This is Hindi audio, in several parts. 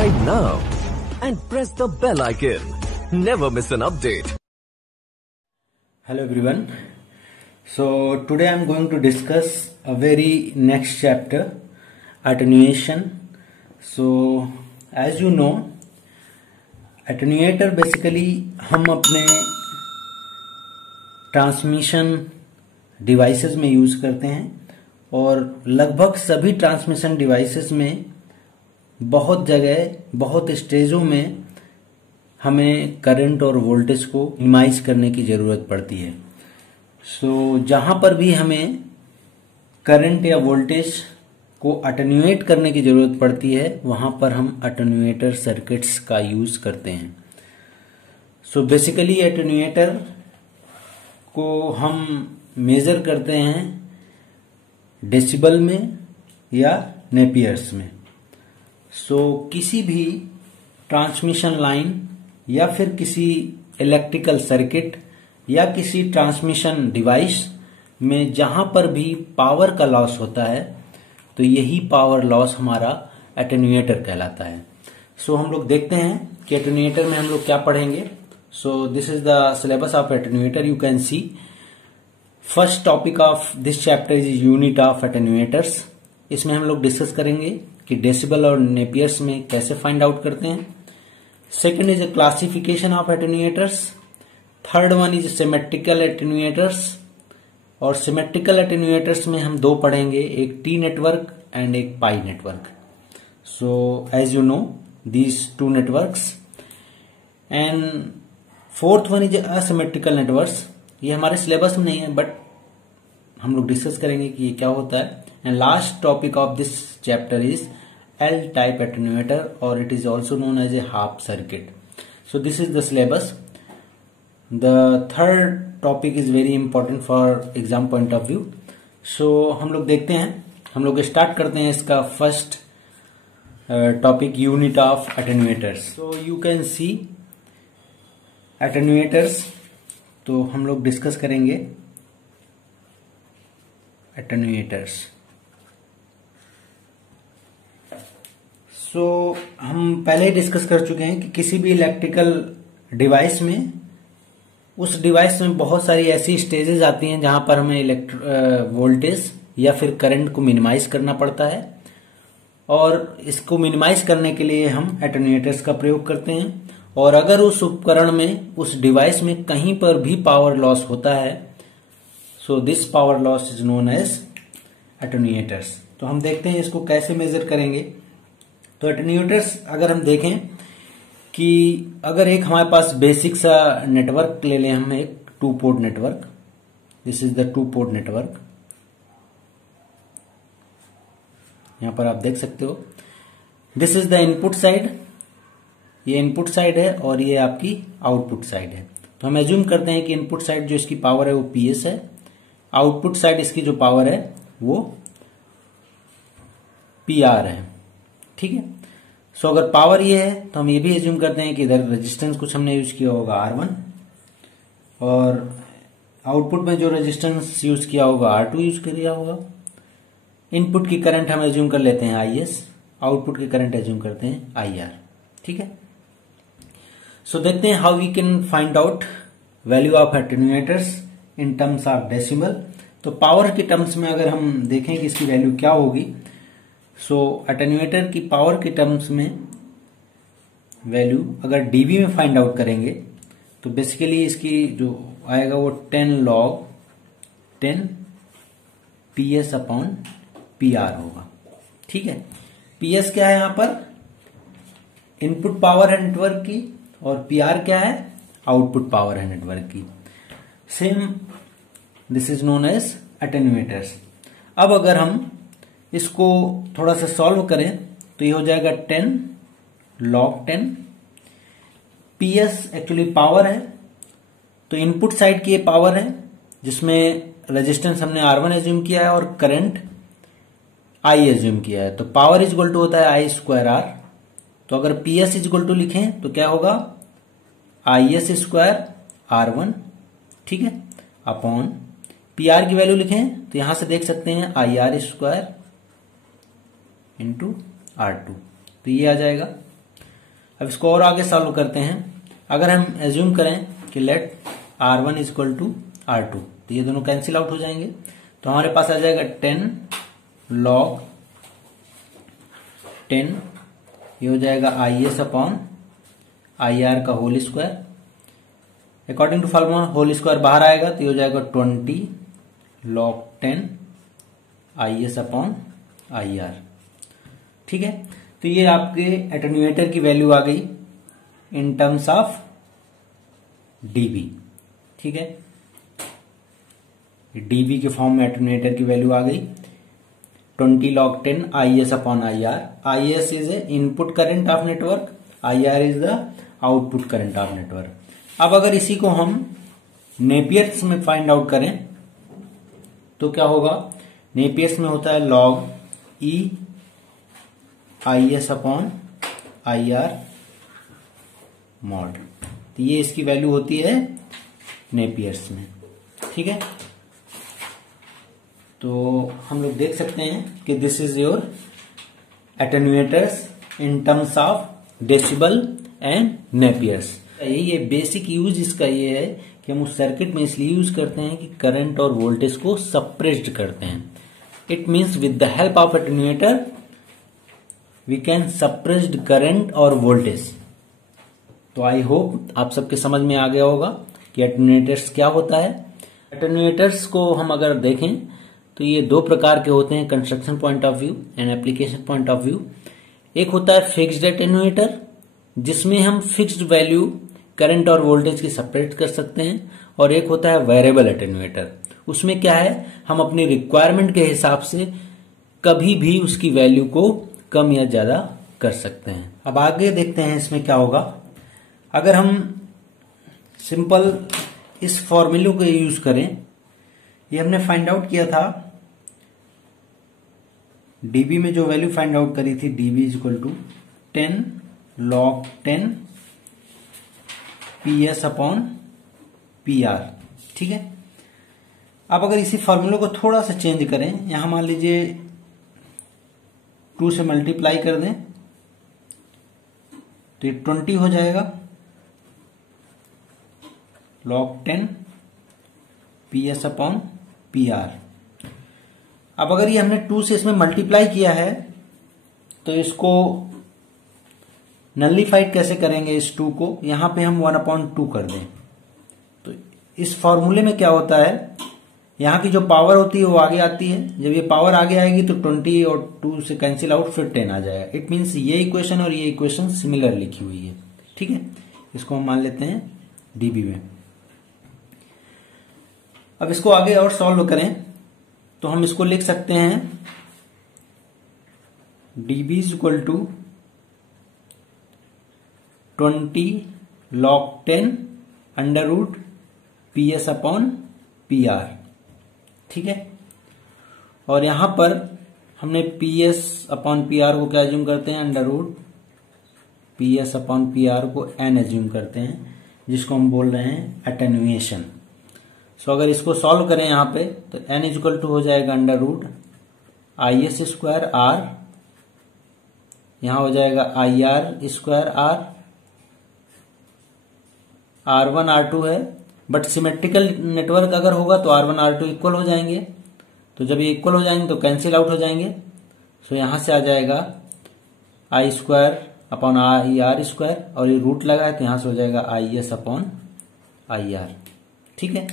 subscribe now and press the bell icon. Never miss an update. Hello everyone. So today I am going to discuss a very next chapter, attenuation. So as you know, attenuator basically हम अपने ट्रांसमिशन डिवाइसेस में यूज करते हैं और लगभग सभी ट्रांसमिशन डिवाइसेस में बहुत जगह बहुत स्टेजों में हमें करंट और वोल्टेज को मिनिमाइज करने की जरूरत पड़ती है। सो जहां पर भी हमें करंट या वोल्टेज को अटेन्यूएट करने की जरूरत पड़ती है वहां पर हम अटेन्यूएटर सर्किट्स का यूज करते हैं। सो बेसिकली अटेन्यूएटर को हम मेजर करते हैं डेसिबल में या नेपियर्स में। सो किसी भी ट्रांसमिशन लाइन या फिर किसी इलेक्ट्रिकल सर्किट या किसी ट्रांसमिशन डिवाइस में जहां पर भी पावर का लॉस होता है तो यही पावर लॉस हमारा एटेन्यूएटर कहलाता है। सो हम लोग देखते हैं कि एटेन्यूएटर में हम लोग क्या पढ़ेंगे। सो this is the syllabus of attenuator. You can see first topic of this chapter is unit of attenuators. इसमें हम लोग डिस्कस करेंगे कि डेसिबल और नेपियर्स में कैसे फाइंड आउट करते हैं। Second is a classification of attenuators. Third one is symmetrical attenuators. और सिमेट्रिकल एटेन्यूएटर्स में हम दो पढ़ेंगे, एक टी नेटवर्क एंड एक pi network. So as you know these two networks. And fourth one is asymmetrical networks. ये हमारे सिलेबस में नहीं है बट हम लोग डिस्कस करेंगे कि ये क्या होता है। And last topic of this chapter is L type attenuator और it is also known as a half circuit. So this is the syllabus. The third topic is very important for exam point of view. So हम लोग देखते हैं, हम लोग स्टार्ट करते हैं इसका first topic, unit of attenuators. So you can see attenuators. तो हम लोग डिस्कस करेंगे एटेन्यूएटर्स। सो हम पहले ही डिस्कस कर चुके हैं कि किसी भी इलेक्ट्रिकल डिवाइस में उस डिवाइस में बहुत सारी ऐसी स्टेजेस आती हैं जहां पर हमें वोल्टेज या फिर करंट को मिनिमाइज करना पड़ता है और इसको मिनिमाइज करने के लिए हम एटेन्यूएटर्स का प्रयोग करते हैं। और अगर उस उपकरण में उस डिवाइस में कहीं पर भी पावर लॉस होता है so this power loss is known as attenuators. तो हम देखते हैं इसको कैसे मेजर करेंगे। तो एटेन्यूएटर्स अगर हम देखें कि अगर एक हमारे पास बेसिक सा नेटवर्क ले लें, हम एक two port network, this is the two port network. यहां पर आप देख सकते हो this is the input side, ये इनपुट साइड है और ये आपकी आउटपुट साइड है। तो हम एज्यूम करते हैं कि इनपुट साइड जो इसकी पावर है वो पीएस है, आउटपुट साइड इसकी जो पावर है वो पीआर है। ठीक है। सो अगर पावर ये है तो हम ये भी एज्यूम करते हैं कि इधर रेजिस्टेंस कुछ हमने यूज किया होगा R1 और आउटपुट में जो रेजिस्टेंस यूज किया होगा R2 यूज किया होगा। इनपुट की करंट हम एज्यूम कर लेते हैं IS, आउटपुट की करंट एज्यूम करते हैं IR। ठीक है। सो देखते हैं how we can find out value of attenuators in terms of decibel. तो पावर के टर्म्स में अगर हम देखें कि इसकी वैल्यू क्या होगी, सो एटेन्यूएटर की पावर के टर्म्स में वैल्यू अगर डीबी में फाइंड आउट करेंगे तो बेसिकली इसकी जो आएगा वो 10 log 10 PS अपॉन PR होगा। ठीक है। PS क्या है यहां पर, इनपुट पावर है नेटवर्क की, और PR क्या है, आउटपुट पावर है नेटवर्क की। Same this is known as attenuators. अब अगर हम इसको थोड़ा सा सॉल्व करें तो ये हो जाएगा 10 log 10। PS एक्चुअली पावर है तो इनपुट साइड की ये पावर है जिसमें रेजिस्टेंस हमने R1 एज्यूम किया है और करंट I एज्यूम किया है। तो पावर इज इक्वल टू होता है I²R। तो अगर PS इज इक्वल टू लिखें तो क्या होगा IS² R1। ठीक है, अपॉन PR की वैल्यू लिखें तो यहां से देख सकते हैं IR² इंटू R2। तो ये आ जाएगा अब इसको और आगे सॉल्व करते हैं। अगर हम एज्यूम करें कि late R1 is equal to R2, तो ये दोनों कैंसिल आउट हो जाएंगे, तो हमारे पास आ जाएगा 10 log 10, ये हो जाएगा IS अपॉन IR का whole square. According to formula whole square बाहर आएगा तो ये हो जाएगा 20 log 10 IS अपॉन IR। ठीक है, तो ये आपके एटेन्यूएटर की वैल्यू आ गई इन टर्म्स ऑफ dB। ठीक है, dB के फॉर्म में एटेन्यूएटर की वैल्यू आ गई 20 log 10 IS upon IR। IS is a input current of network, IR is the output current of network. अब अगर इसी को हम नेपियर्स में फाइंड आउट करें तो क्या होगा, नेपियर्स में होता है log E IS upon IR mod, तो ये इसकी वैल्यू होती है नेपियर्स में। ठीक है, तो हम लोग देख सकते हैं कि this is your attenuators in terms of decibel and Napier's. ये बेसिक यूज इसका ये है कि हम उस सर्किट में इसलिए यूज करते हैं कि करंट और वोल्टेज को सप्रेस्ड करते हैं। It means with the help of attenuator we can suppressed current और वोल्टेज। तो आई होप आप सबके समझ में आ गया होगा कि एटेन्यूएटर्स क्या होता है। एटेन्यूएटर्स को हम अगर देखें तो ये दो प्रकार के होते हैं, construction point of view and application point of view. एक होता है फिक्स्ड एटेन्यूएटर, जिसमें हम फिक्स्ड वैल्यू करंट और वोल्टेज की सेपरेट कर सकते हैं, और एक होता है वेरिएबल एटेन्यूएटर। उसमें क्या है, हम अपनी रिक्वायरमेंट के हिसाब से कभी भी उसकी वैल्यू को कम या ज्यादा कर सकते हैं। अब आगे देखते हैं इसमें क्या होगा। अगर हम सिंपल इस फॉर्मूले को यूज करें, ये हमने फाइंड आउट किया था डीबी में, जो वैल्यू फाइंड आउट करी थी dB is equal to 10 log 10 PS upon PR। ठीक है, अब अगर इसी फॉर्मूले को थोड़ा सा चेंज करें, यहां मान लीजिए 2 से मल्टीप्लाई कर दें तो ये 20 हो जाएगा log 10 PS अपॉन PR। अब अगर ये हमने 2 से इसमें मल्टीप्लाई किया है तो इसको नलिफाइड कैसे करेंगे, इस 2 को यहां पे हम 1/2 कर दें। तो इस फॉर्मूले में क्या होता है, यहां की जो पावर होती है वो आगे आती है, जब ये पावर आगे आएगी तो 20 और 2 से कैंसिल आउट, फिर 10 आ जाएगा। इट मीन्स ये इक्वेशन और ये इक्वेशन सिमिलर लिखी हुई है। ठीक है, इसको हम मान लेते हैं डीबी में। अब इसको आगे और सॉल्व करें तो हम इसको लिख सकते हैं dB is equal to 20 log 10 under root PS upon PR। ठीक है, और यहां पर हमने PS अपॉन PR को क्या एज्यूम करते हैं, under root PS upon PR को n एज्यूम करते हैं, जिसको हम बोल रहे हैं एटेन्यूएशन। सो अगर इसको सॉल्व करें यहां पे तो n इज इक्वल टू हो जाएगा under root IS square R, यहां हो जाएगा IR square R। R1 R2 है, बट सिमेट्रिकल नेटवर्क अगर होगा तो R1 R2 इक्वल हो जाएंगे, तो जब ये इक्वल हो जाएंगे तो कैंसिल आउट हो जाएंगे। सो यहां से आ जाएगा I square upon IR square, और ये रूट लगा है तो यहां से हो जाएगा IS अपॉन IR। ठीक है,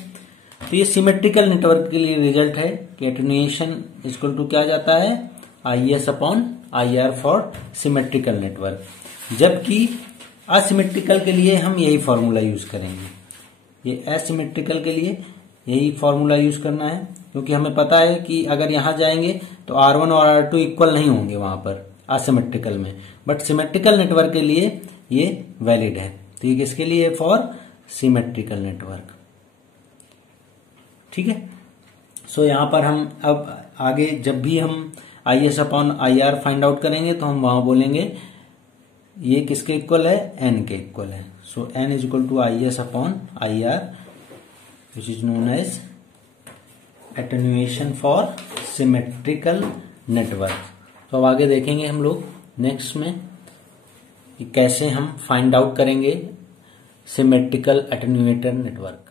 तो ये सिमेट्रिकल नेटवर्क के लिए रिजल्ट है कि एटेन्यूएशन इक्वल टू क्या जाता है, IS upon IR for symmetrical network. जबकि असिमेट्रिकल के लिए हम यही फॉर्मूला यूज करेंगे, ये असिमेट्रिकल के लिए यही फॉर्मूला यूज करना है, क्योंकि हमें पता है कि अगर यहां जाएंगे तो R1 और R2 इक्वल नहीं होंगे वहां पर असिमेट्रिकल में, बट सिमेट्रिकल नेटवर्क के लिए ये वैलिड है। तो ये किसके लिए, फॉर सिमेट्रिकल नेटवर्क। ठीक है, सो यहां पर हम अब आगे जब भी हम IS upon IR find out करेंगे तो हम वहां बोलेंगे ये किसके इक्वल है, n के इक्वल है। So n is equal to IS upon IR which is known as attenuation for symmetrical network. तो अब आगे देखेंगे हम लोग नेक्स्ट में। कि कैसे हम फाइंड आउट करेंगे सिमेट्रिकल एटेन्यूएटर नेटवर्क।